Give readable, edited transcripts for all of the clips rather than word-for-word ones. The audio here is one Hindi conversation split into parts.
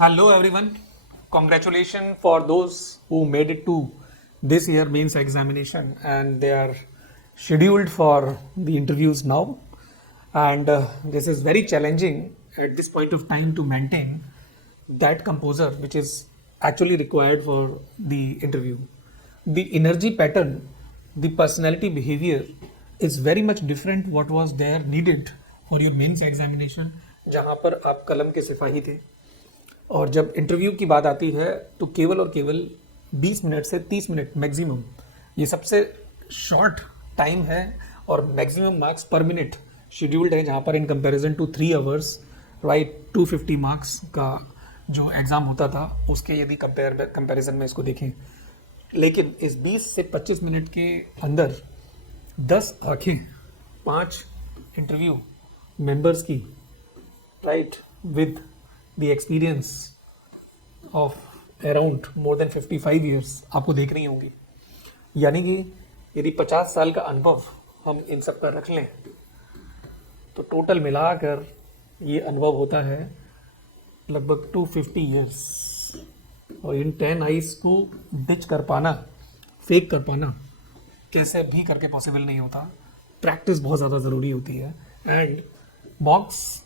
Hello everyone. Congratulations for those who made it to this year mains examination and they are scheduled for the interviews now. And this is very challenging at this point of time to maintain that composure which is actually required for the interview. The energy pattern, the personality behavior is very much different what was there needed for your mains examination जहाँ पर आप कलम के सिपाही थे और जब इंटरव्यू की बात आती है तो केवल और केवल 20 मिनट से 30 मिनट मैक्सिमम ये सबसे शॉर्ट टाइम है और मैक्सिमम मार्क्स पर मिनट शेड्यूल्ड है जहाँ पर in comparison to 3 hours right 250 marks का जो एग्ज़ाम होता था उसके यदि कंपैरिजन में इसको देखें, लेकिन इस 20 से 25 मिनट के अंदर 10 आंखें 5 इंटरव्यू मेंबर्स की right with the experience of around more than 55 years आपको देख रही होंगी। यानी कि यदि 50 साल का अनुभव हम इन सब पर रख लें तो टोटल मिलाकर ये अनुभव होता है लगभग 250 years। और इन 10 आइज को डिच कर पाना, फेक कर पाना कैसे भी करके पॉसिबल नहीं होता। प्रैक्टिस बहुत ज़्यादा ज़रूरी होती है। एंड बॉक्स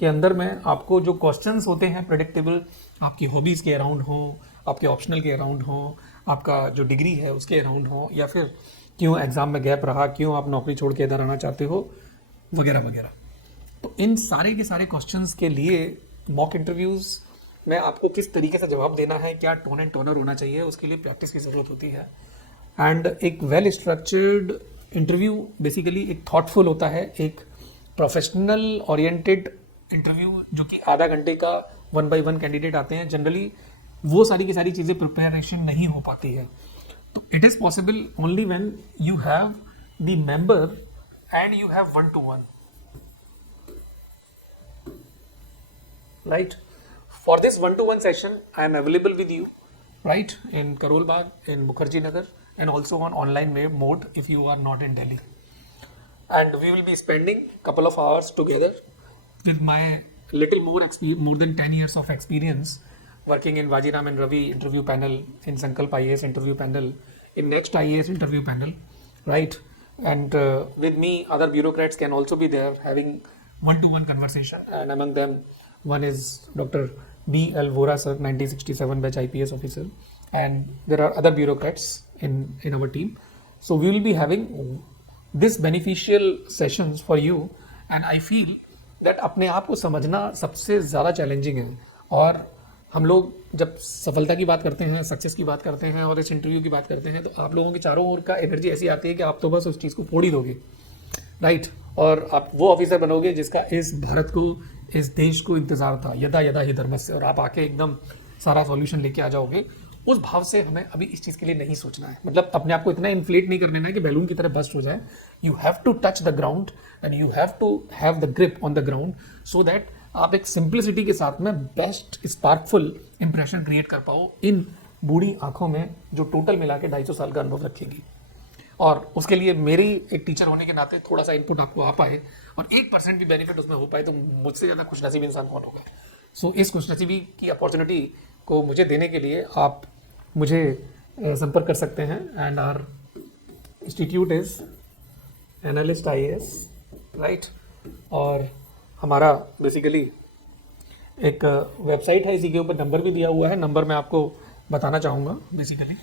के अंदर में आपको जो क्वेश्चंस होते हैं प्रेडिक्टेबल, आपकी हॉबीज़ के अराउंड हो, आपके ऑप्शनल के अराउंड हो, आपका जो डिग्री है उसके अराउंड हो, या फिर क्यों एग्ज़ाम में गैप रहा, क्यों आप नौकरी छोड़ के इधर आना चाहते हो, वगैरह वगैरह। तो इन सारे के सारे क्वेश्चंस के लिए मॉक इंटरव्यूज़ में आपको किस तरीके से जवाब देना है, क्या टोन एंड टोनर होना चाहिए, उसके लिए प्रैक्टिस की ज़रूरत होती है। एंड एक वेल स्ट्रक्चर्ड इंटरव्यू बेसिकली एक थॉटफुल होता है, एक प्रोफेशनल ओरिएंटेड इंटरव्यू जो कि आधा घंटे का 1 by 1 कैंडिडेट आते हैं। जनरली वो सारी की सारी चीज़ें प्रिपरेशन नहीं हो पाती है। तो it is possible only when you have the member and you have 1-to-1 right. For this 1-to-1 session I am available with you right in Karol Bagh, in Mukherjee Nagar, and also on online mode if you are not in Delhi. And we will be spending couple of hours together with my little more than 10 years of experience working in Vajiram and Ravi interview panel, in Sankalp IAS interview panel, in Next IAS interview panel, right? And with me, other bureaucrats can also be there having one-to-one conversation. And among them, one is Dr. B.L. Vora sir, 1967 batch IPS officer, and there are other bureaucrats in our team. So we will be having this beneficial sessions for you, and I feel that अपने आप को समझना सबसे ज़्यादा चैलेंजिंग है। और हम लोग जब सफलता की बात करते हैं, सक्सेस की बात करते हैं और इस इंटरव्यू की बात करते हैं तो आप लोगों के चारों ओर का एनर्जी ऐसी आती है कि आप तो बस उस चीज़ को फोड़ ही दोगे राइट। और आप वो ऑफिसर बनोगे जिसका इस भारत को, इस देश को इंतज़ार था, यदा यदा ही धर्मस्य, और आप आके एकदम सारा सॉल्यूशन लेके आ जाओगे। उस भाव से हमें अभी इस चीज़ के लिए नहीं सोचना है। मतलब अपने आप को इतना इन्फ्लेट नहीं कर लेना है कि बैलून की तरह बस्ट हो जाए। You have to touch the ground and you have to have the grip on the ground so that आप एक सिंप्लिसिटी के साथ में बेस्ट स्पार्कफुल इंप्रेशन क्रिएट कर पाओ इन बूढ़ी आंखों में जो टोटल मिला के 250 साल का अनुभव रखेगी। और उसके लिए मेरी एक टीचर होने के नाते थोड़ा सा इनपुट आपको आ पाए और 1% भी बेनिफिट उसमें हो पाए तो मुझसे ज़्यादा खुशनसीब इंसान कौन होगा। सो इस खुशनसीबी की अपॉर्चुनिटी को मुझे देने के लिए आप मुझे संपर्क कर सकते हैं। And our institute is analyst IAS right. और हमारा बेसिकली एक वेबसाइट है, इसी के ऊपर नंबर भी दिया हुआ है। नंबर मैं आपको बताना चाहूँगा बेसिकली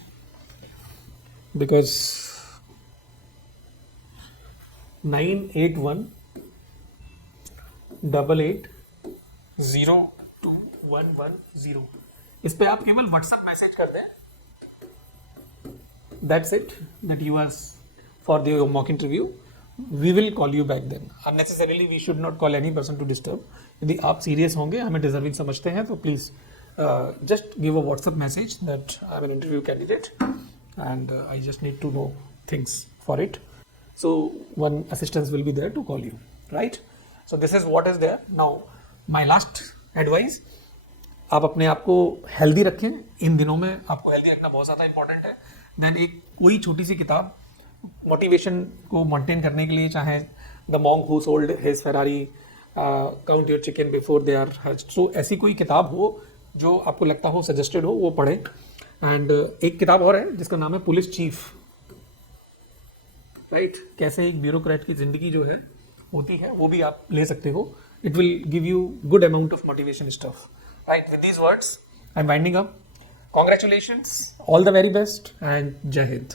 बिकॉज 9818802110। इस पे आप केवल व्हाट्सएप मैसेज कर दें, that's it, that you are for the mock interview, we will call you back then. Unnecessarily we should not call any person to disturb. यदि आप सीरियस होंगे, हमें डिजर्विंग समझते हैं तो please just give a WhatsApp message that I am an interview candidate and I just need to know things for it. So one assistance will be there to call you, right? So this is what is there. Now my last advice, आप अपने आप को हेल्दी रखें। इन दिनों में आपको हेल्दी रखना बहुत ज़्यादा इंपॉर्टेंट है। देन एक कोई छोटी सी किताब मोटिवेशन को मेंटेन करने के लिए, चाहे the monk who sold his Ferrari, count your chicken before they are hatched. So ऐसी कोई किताब हो जो आपको लगता हो सजेस्टेड हो, वो पढ़ें। एंड एक किताब और है जिसका नाम है पुलिस चीफ, राइट, कैसे एक ब्यूरोक्रेट की जिंदगी जो है होती है, वो भी आप ले सकते हो। It will give you good amount of motivation stuff, right. With these words I am winding up. Congratulations, all the very best and जय हिंद।